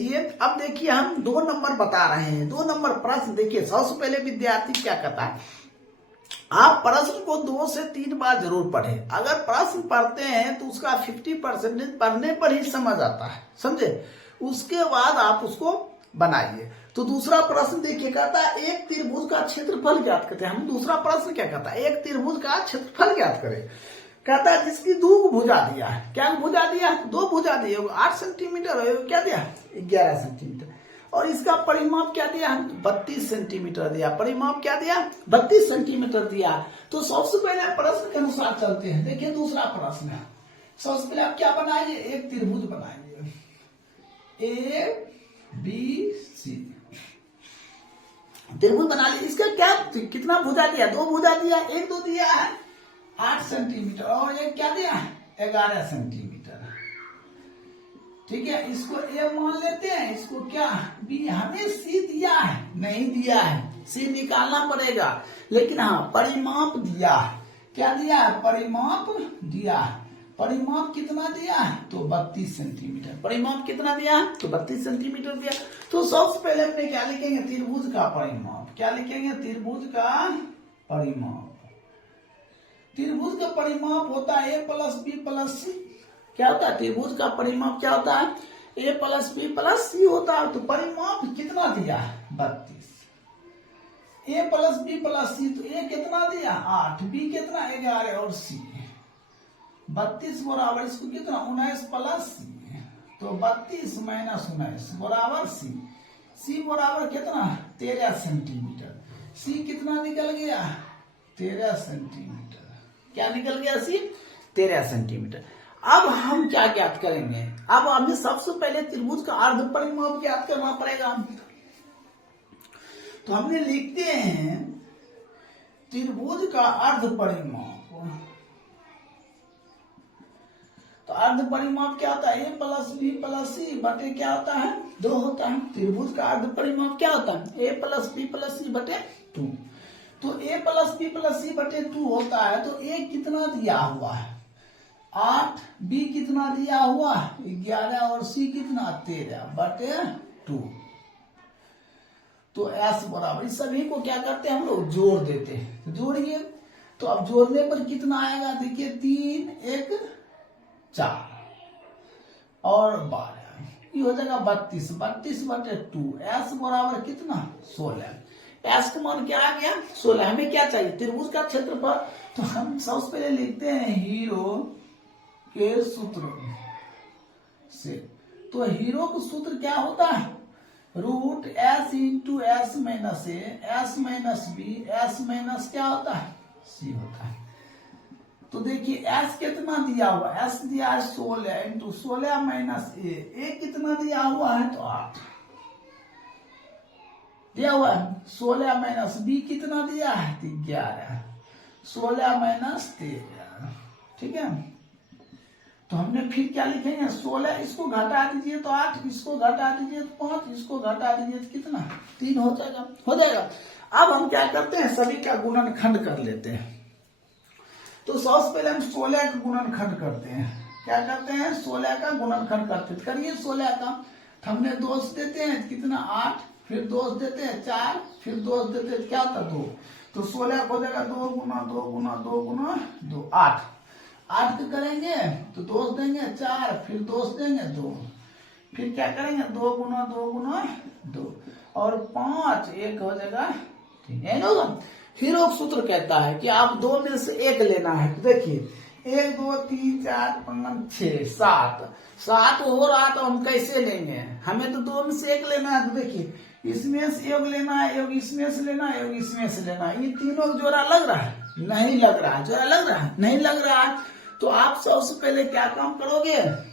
ये अब देखिए हम 2 नंबर बता रहे हैं। 2 नंबर प्रश्न देखिए, सबसे पहले विद्यार्थी क्या करता है, आप प्रश्न को 2 से 3 बार जरूर पढ़ें। अगर प्रश्न पढ़ते हैं तो उसका 50% पढ़ने पर ही समझ आता है, समझे। उसके बाद आप उसको बनाइए। तो दूसरा प्रश्न देखिए, कहता है एक त्रिभुज का क्षेत्रफल ज्ञात करते हैं। हम दूसरा प्रश्न क्या कहता है, एक त्रिभुज का क्षेत्रफल ज्ञात करें। कहता है जिसकी 2 भुजा दिया है। क्या भुजा दिया, 2 भुजा दिए, 8 सेंटीमीटर है, क्या दिया 11 सेंटीमीटर। और इसका परिमाप क्या दिया, 32 सेंटीमीटर दिया। परिमाप क्या दिया, 32 सेंटीमीटर दिया। तो सबसे पहले प्रश्न के अनुसार चलते हैं। देखिए दूसरा प्रश्न है, सबसे पहले आप क्या बनाइए, एक त्रिभुज बनाइए, ABC त्रिभुज बना लीजिए। इसका क्या कितना भुजा दिया, 2 भुजा दिया, एक 2 दिया है 8 सेंटीमीटर और एक क्या दिया 11 सेंटीमीटर। ठीक है, इसको ए मान लेते हैं, इसको क्या बी। हमें सी दिया है, नहीं दिया है, सी निकालना पड़ेगा। लेकिन हाँ परिमाप दिया, क्या दिया है, परिमाप दिया। परिमाप कितना दिया है, तो 32 सेंटीमीटर। परिमाप कितना दिया, तो 32 सेंटीमीटर दिया। तो सबसे पहले अपने क्या लिखेंगे, त्रिभुज का परिमाप। क्या लिखेंगे, त्रिभुज का परिमाप। त्रिभुज का परिमाप होता है ए प्लस बी प्लस सी। क्या होता है, त्रिभुज का परिमाप क्या होता है, ए प्लस बी प्लस सी होता है। तो परिमाप कितना दिया है, 32। ए प्लस बी प्लस सी, तो ए कितना दिया 8, बी कितना 11 और सी 32 बराबर इसको कितना 19 प्लस सी, तो 32 माइनस 19 बराबर सी। सी बराबर कितना 13 सेंटीमीटर। सी कितना निकल गया 13 सेंटीमीटर। क्या निकल गया, सी 13 सेंटीमीटर। अब हम क्या ज्ञात करेंगे, अब हमें सबसे पहले त्रिभुज का अर्ध परिमाप ज्ञात करना पड़ेगा। तो हमने लिखते हैं त्रिभुज का अर्ध परिमाप। तो अर्ध परिमाप क्या होता है, ए प्लस बी प्लस सी बटे क्या होता है 2 होता है। त्रिभुज का अर्ध परिमाप क्या होता है, ए प्लस बी प्लस सी बटे 2। तो ए प्लस बी प्लस सी बटे 2 होता है। तो ए कितना दिया हुआ है 8, बी कितना दिया हुआ 11 और सी कितना 13 बटे 2। तो एस बराबर, इस सभी को क्या करते हैं हम लोग जोड़ देते हैं। तो जोड़िए, तो अब जोड़ने पर कितना आएगा, देखिए 3 1 4 और 12, ये हो जाएगा 32 बटे 2। एस बराबर कितना 16। एस का मान क्या आ गया 16। हमें क्या चाहिए, त्रिभुज का क्षेत्रफल। तो हम सबसे पहले लिखते हैं हीरो के सूत्र से। तो हीरो का सूत्र क्या होता है, root S into S minus A, S minus B, S minus क्या होता है सी होता है। तो देखिए एस कितना दिया हुआ, एस दिया है 16 इंटू 16 माइनस ए कितना दिया हुआ है तो 8 दिया हुआ है। 16 माइनस बी कितना दिया है 11, 16 माइनस 13। ठीक है, तो हमने फिर क्या लिखेंगे 16, इसको घटा दीजिए तो 8, इसको घटा दीजिए तो 5, इसको घटा दीजिए तो कितना 3 हो जाएगा। अब हम क्या करते हैं, सभी का गुणनखंड कर लेते हैं। तो सबसे पहले हम 16 का गुणनखंड करते हैं। क्या करते हैं, 16 का गुणनखंड करते हैं। करिए 16 का, हमने 2 देते हैं कितना 8, फिर 2 देते हैं 4, फिर 2 देते हैं क्या होता 2। तो 16 हो जाएगा 2 गुना 2 गुना 2 गुना 2 8। 8 करेंगे तो 2 देंगे 4, फिर 2 देंगे 2, फिर क्या करेंगे 2 गुना 2 गुना 2 और 5 1 हो जाएगा। ठीक है ना। हीरो सूत्र कहता है कि आप 2 में से 1 लेना है। तो देखिए 1 2 3 4 5 6 7 हो रहा, तो हम कैसे लेंगे, हमें तो 2 में से 1 लेना है। तो देखिए इसमें से योग लेना है, योग इसमें से लेना है, योग इसमें से लेना है। ये तीनों जोड़ा लग रहा है, नहीं लग रहा है, जोड़ा लग रहा है, नहीं लग रहा है। तो आप सबसे पहले क्या काम करोगे,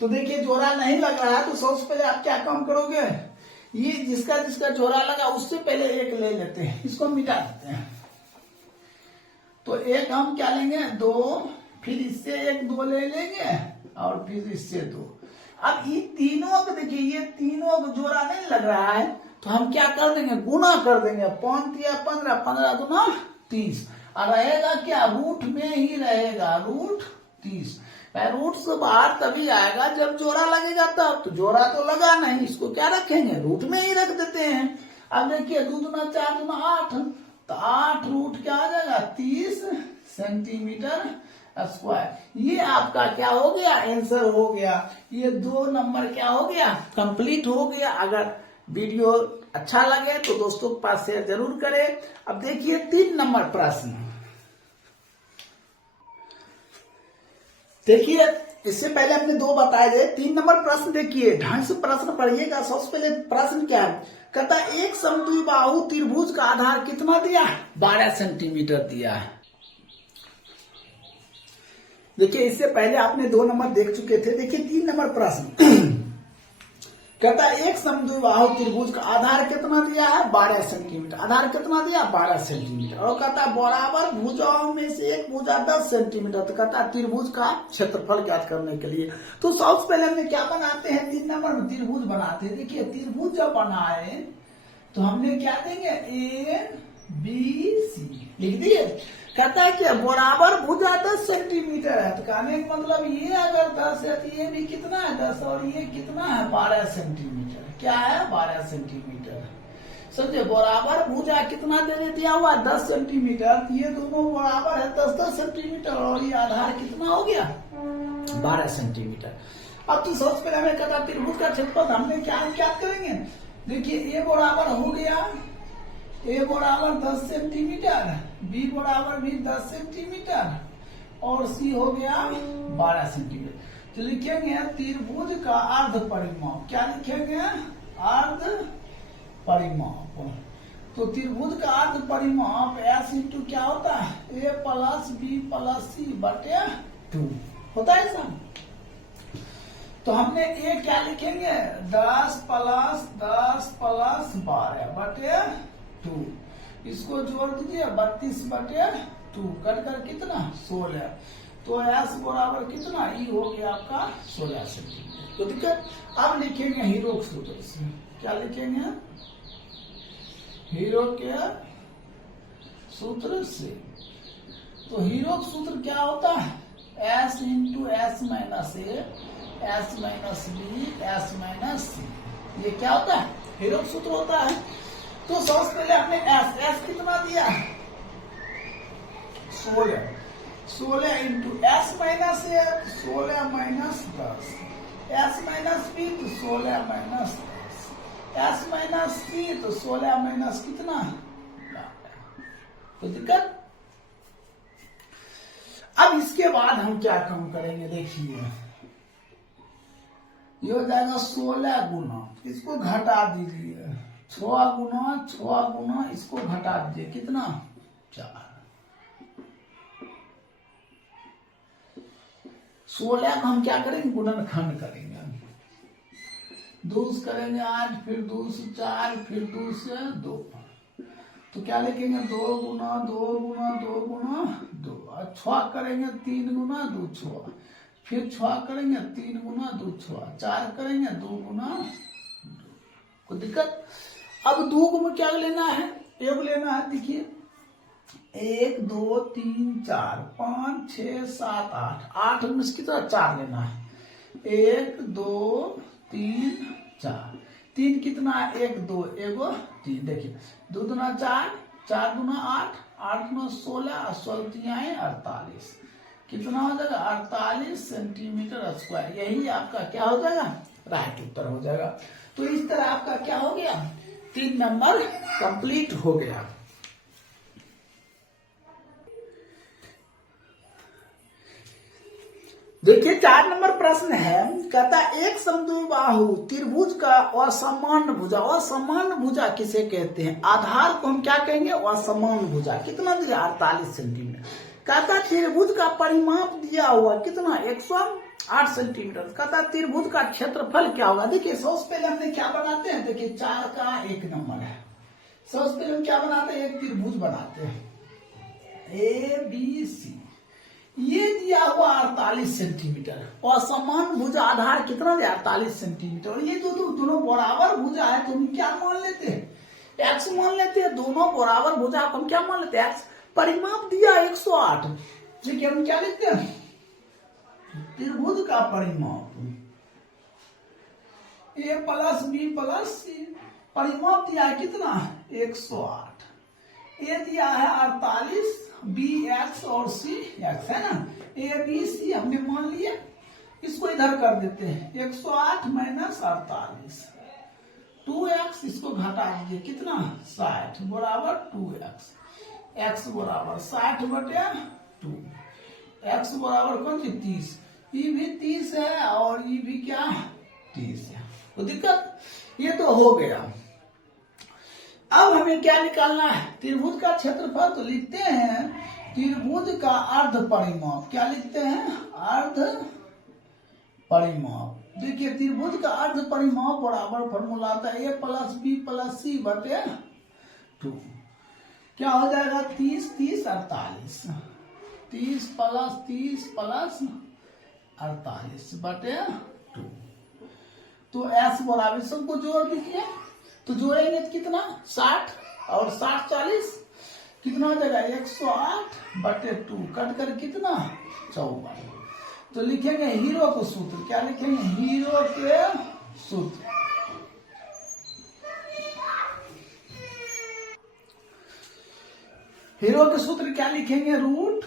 तो देखिए जोड़ा नहीं लग रहा है, तो सबसे पहले आप क्या काम करोगे, ये जिसका जिसका जोड़ा लगा उससे पहले 1 ले लेते हैं, इसको मिटा देते हैं। तो 1 हम क्या लेंगे 2, फिर इससे 1 2 ले लेंगे और फिर इससे 2। अब ये तीनों को देखिए, ये तीनों को जोड़ा नहीं लग रहा है, तो हम क्या कर देंगे, गुना कर देंगे। 5 या 15, 15 गुना 30, और रहेगा क्या, रूट में ही रहेगा, रूट 30। रूट से बाहर तभी आएगा जब जोड़ा लगेगा तब, तो जोड़ा तो लगा नहीं, इसको क्या रखेंगे, रूट में ही रख देते हैं। अब देखिए 2 दूना 4 दूना 8, तो 8 रूट क्या आ जाएगा 30 सेंटीमीटर स्क्वायर। ये आपका क्या हो गया, आंसर हो गया। ये 2 नंबर क्या हो गया, कंप्लीट हो गया। अगर वीडियो अच्छा लगे तो दोस्तों के पास शेयर जरूर करें। अब देखिए 3 नंबर प्रश्न। देखिए इससे पहले हमने 2 बताए थे, 3 नंबर प्रश्न देखिए, ढंग से प्रश्न पढ़िएगा। सबसे पहले प्रश्न क्या है, कहता एक समद्विबाहु त्रिभुज का आधार कितना दिया है, 12 सेंटीमीटर दिया है। देखिए इससे पहले आपने 2 नंबर देख चुके थे। देखिए 3 नंबर प्रश्न कहता एक समद्विबाहु त्रिभुज का आधार कितना दिया है, 12 सेंटीमीटर। आधार कितना दिया, 12 सेंटीमीटर। और कहता बराबर भुजाओं में से एक भुजा 10 सेंटीमीटर। तो कहता त्रिभुज का क्षेत्रफल ज्ञात करने के लिए, तो सबसे पहले हमने क्या बनाते हैं, 3 नंबर में त्रिभुज बनाते हैं। देखिए त्रिभुज जब बनाए तो हमने क्या देंगे, ABC लिख दिए। कहता है कि बराबर भुजा 10 सेंटीमीटर है, तो कहने का मतलब ये अगर 10 है तो ये भी कितना है 10, और ये कितना है 12 सेंटीमीटर। क्या है 12 सेंटीमीटर। समझे, बराबर भुजा कितना देने दिया हुआ 10 सेंटीमीटर, तो ये दोनों बराबर है 10-10 सेंटीमीटर, और ये आधार कितना हो गया 12 सेंटीमीटर। अब तो सबसे पहले हमें कहता त्रिभुज का क्षेत्रफल हमने क्या करेंगे। देखिए ए बराबर हो गया, ए बराबर 10 सेंटीमीटर, बी बराबर भी 10 सेंटीमीटर, और सी हो गया 12 सेंटीमीटर। तो लिखेंगे त्रिभुज का अर्ध परिमाप। क्या लिखेंगे, अर्ध परिमाप। तो त्रिभुज का अर्ध परिमाप S इंटू क्या होता है, A प्लस बी प्लस सी बटे 2 होता है ऐसा। तो हमने ए क्या लिखेंगे, 10 प्लस 12 बटे 2। इसको जोड़ दीजिए 32 बटे 2, कट कर कितना 16। तो S बराबर कितना, ई हो गया आपका 16 सेंटीमीटर। तो दिक्कत, अब लिखेंगे हीरो के सूत्र से। क्या लिखेंगे, हीरो के सूत्र से। तो हीरो का सूत्र क्या होता है, S into S minus A, S minus B, S minus C. ये क्या होता है, हीरो का सूत्र होता है। तो सबसे पहले हमने S कितना दिया 16 इंटू S माइनस ए, 16 माइनस 10, S माइनस बी तो 16 माइनस 10, S माइनस सी तो 16 माइनस कितना, तो दिक्कत। अब इसके बाद हम क्या काम करेंगे, देखिए ये हो जाएगा 16 गुना, इसको घटा दीजिए, 6 गुना इसको घटा दीजिए, कितना 4। 16 को हम क्या करेंगे, गुणनखंड करेंगे। 2 करेंगे 8, फिर 2 से 4, फिर 2 से 2। तो क्या लिखेंगे, 2 गुना 2 गुना 2 गुना 2। 6 करेंगे 3 गुना 2 6, फिर 6 करेंगे 3 गुना 2 6, 4 करेंगे 2 गुना 2। कोई दिक्कत। अब 2 को में क्या लेना है, एक लेना है। देखिए 1 2 3 4 5 6 7 8, 8 में से कितना 4 लेना है। 1 2 3 4, 3 कितना है 1 2 1 3। देखिए 2 दूना 4, 4 दूना 8, 8 दूना 16, 16 है 48। कितना हो जाएगा 48 सेंटीमीटर स्क्वायर। यही आपका क्या हो जाएगा, राइट उत्तर हो जाएगा। तो इस तरह आपका क्या हो गया, 3 नंबर कंप्लीट हो गया। देखिए 4 नंबर प्रश्न है, कहता एक समद्विबाहु त्रिभुज का असमान भुजा, असमान भुजा किसे कहते हैं, आधार को हम क्या कहेंगे, असमान भुजा। कितना दिया 48 सेंटीमीटर। कहता त्रिभुज का परिमाप दिया हुआ कितना 108 सेंटीमीटर। कहता त्रिभुज का क्षेत्रफल क्या होगा। देखिए सबसे पहले हमने क्या बनाते हैं, देखिए 4 का 1 नंबर है। सबसे पहले हम क्या बनाते हैं, एक त्रिभुज बनाते हैं ABC। ये दिया हुआ 48 सेंटीमीटर, और समान भुजा आधार कितना दिया 48 सेंटीमीटर। और ये दोनों बराबर भुजा है, तो हम क्या मान लेते हैं, x मान लेते हैं। दोनों बराबर भुजा को हम क्या मान लेते हैं, x। परिमाप दिया 108, देखिए हम क्या लिखते हैं त्रिभुज का परिमाप ए प्लस बी प्लस सी, परिमाप दिया है कितना 108, ए दिया है 48, बी एक्स और सी एक्स है ना, ए बी सी हमने मान लिया। इसको इधर कर देते हैं 108 माइनस 48, 2x, इसको घटा दीजिए कितना 60 बराबर 2x, x बराबर 60 बटे 2, x बराबर कौन सी 30, ये भी 30 है और ये भी क्या 30 है। तो दिक्कत ये तो हो गया। अब हमें क्या निकालना है, त्रिभुज का क्षेत्रफल। तो लिखते हैं त्रिभुज का अर्ध परिमाप, क्या लिखते हैं अर्ध परिमाप। देखिए त्रिभुज का अर्ध परिमाप बराबर फॉर्मूला आता है ए प्लस बी प्लस सी बटे 2, क्या हो जाएगा 30 30 48, 30 प्लस 48 बटे 2। तो एस बराबर सबको जोड़ दीजिए, तो जोड़ेंगे तो कितना 60 और 60 40 कितना हो जाएगा 108 बटे 2, कट कर कितना 54। तो लिखेंगे हीरो को सूत्र, क्या लिखेंगे हीरो के सूत्र। हीरो के सूत्र क्या लिखेंगे root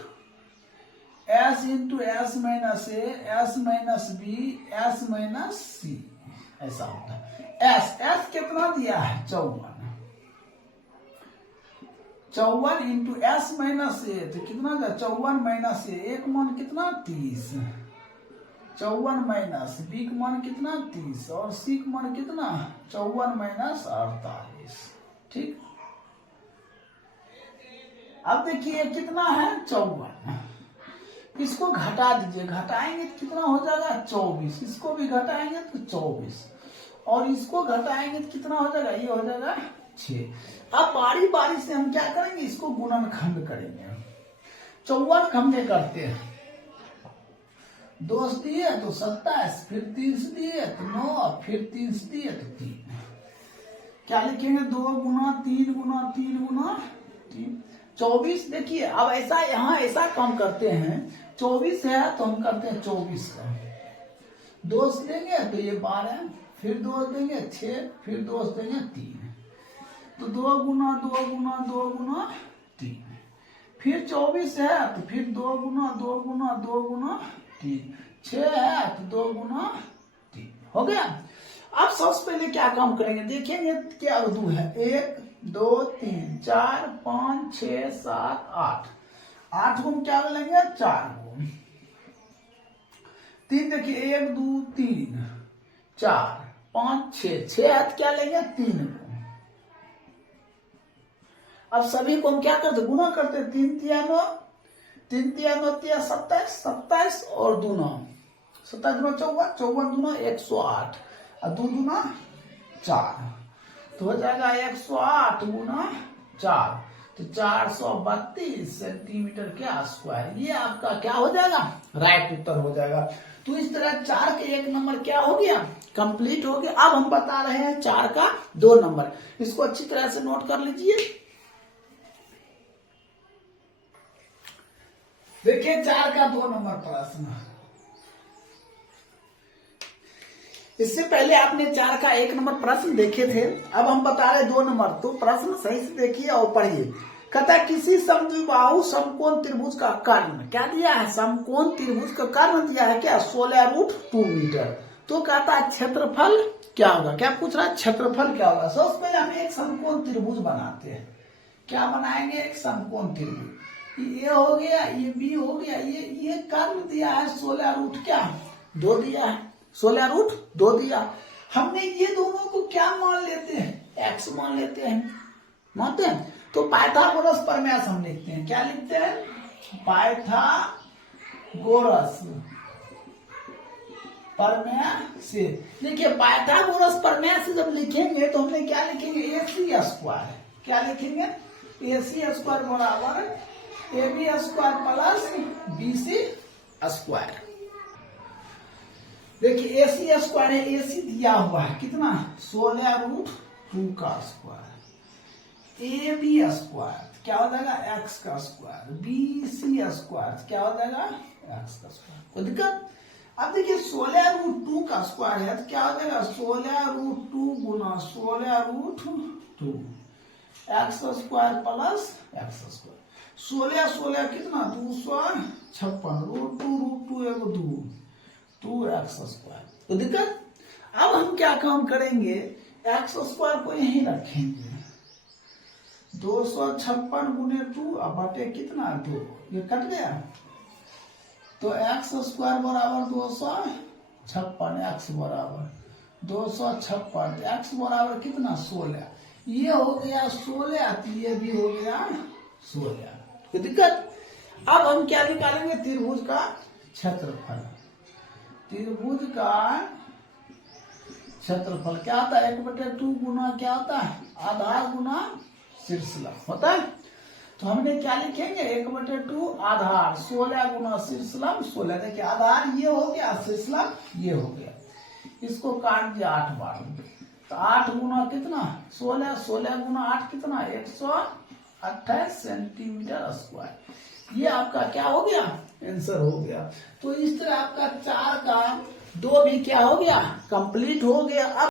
S into S minus A, S minus B, S minus C, ऐसा होता है। एस एस कितना दिया है 54 इंटू एस माइनस ए, तो कितना 54 माइनस ए, एक मान कितना 30, 54 माइनस बी का मान कितना 30 और सी का मान कितना 54 माइनस 48, ठीक। अब देखिए कितना है 54, इसको घटा दीजिए, घटाएंगे तो कितना हो जाएगा 24, इसको भी घटाएंगे तो 24 और इसको घटाएंगे तो कितना हो जाएगा ये हो जाएगा 6। अब बारी बारी से हम क्या करेंगे इसको गुणनखंड करेंगे। 54 हमने करते हैं, 2 दिए तो 27, फिर 3 दिए तो 9, फिर 3 दिए तो 3, क्या लिखेंगे 2 गुना 3 गुना 3 गुना 3, 24। देखिए अब ऐसा यहाँ ऐसा काम करते हैं, 24 है तो हम करते हैं 24 का 2 देंगे तो ये 12, फिर 2 देंगे 6, फिर 2 देंगे 3, तो 2 गुना 2 गुना 2 गुना 3, फिर 24 है तो फिर 2 गुना 2 गुना 2 गुना 3, 6 है तो 2 गुना 3 हो गया। अब सबसे पहले क्या काम करेंगे देखेंगे क्या उर्दू है 1 2 3 4 5 6 7 8, 8 गुण क्या लेंगे 4 गुण 3, देखिए 1 2 3 4 5 6, 6 है तो क्या लेंगे 3 गुण। अब सभी को हम क्या करते गुना करते 3 तिया 9, 3 तिया 9 तिया 27, 27 और 2 9, 27 दूना 54, 54 दूना 108 और 2 दूना 4, तो हो जाएगा 108 गुना 4, तो 432 सेंटीमीटर के स्क्वायर। ये आपका क्या हो जाएगा राइट उत्तर हो जाएगा। तो इस तरह 4 के 1 नंबर क्या हो गया कंप्लीट हो गया। अब हम बता रहे हैं 4 का 2 नंबर, इसको अच्छी तरह से नोट कर लीजिए। देखिए 4 का 2 नंबर प्रश्न, इससे पहले आपने 4 का 1 नंबर प्रश्न देखे थे, अब हम बता रहे 2 नंबर। तो प्रश्न सही से देखिए और पढ़िए। कहता किसी समद्विबाहु समकोण त्रिभुज का कर्ण, क्या दिया है समकोण त्रिभुज का कर्ण दिया है क्या 16√2 मीटर। तो कहता है क्षेत्रफल क्या होगा, क्या पूछ रहा है क्षेत्रफल क्या होगा। सबसे पहले हम एक समकोण त्रिभुज बनाते हैं, क्या बनाएंगे एक समकोण त्रिभुज, ये हो गया ये बी हो गया, ये कर्ण दिया है 16√2 दिया है, 16√2 दिया। हमने ये दोनों को क्या मान लेते हैं x मान लेते हैं, मानते हैं। तो पाइथागोरस प्रमेय हम लिखते हैं, क्या लिखते हैं पाइथागोरस प्रमेय से। देखिए पाइथागोरस प्रमेय से जब लिखेंगे तो हमने क्या लिखेंगे AC स्क्वायर, क्या लिखेंगे AC स्क्वायर बराबर AB square plus BC square. देखिए AC स्क्वायर है, AC दिया हुआ है कितना 16√2 का स्क्वायर, AB स्क्वायर क्या हो जाएगा x का स्क्वायर, BC स्क्वायर क्या हो जाएगा x का स्क्वायर। कोई दिक्कत अब देखिए 16√2 का स्क्वायर है तो क्या हो जाएगा 16√2 गुना 16√2 x square plus x square 16 कितना 256 √2 एगो 2 एक्स स्क्वायर। तो दिक्कत अब हम क्या काम करेंगे एक्स स्क्वायर को यहीं रखेंगे 256 गुने 2 अब बटे कितना 2 ये कट गया तो एक्स स्क्वायर बराबर 256 एक्स बराबर 256 एक्स बराबर कितना 16 ये हो गया 16 तो ये भी हो गया 16। कोई दिक्कत अब हम क्या निकालेंगे त्रिभुज का क्षेत्रफल। त्रिभुज का क्षेत्रफल क्या होता है 1/2 गुना क्या होता है आधार गुना शीर्षलंब होता है। तो हमने क्या लिखेंगे 1/2 आधार 16 गुना शीर्षलंब 16। देखिए आधार ये हो गया शीर्षलंब ये हो गया इसको काट दिया 8 बार तो 8 गुना कितना 16 गुना 8 कितना 128 सेंटीमीटर स्क्वायर। ये आपका क्या हो गया आंसर हो गया। तो इस तरह आपका 4 का 2 भी क्या हो गया कंप्लीट हो गया। अब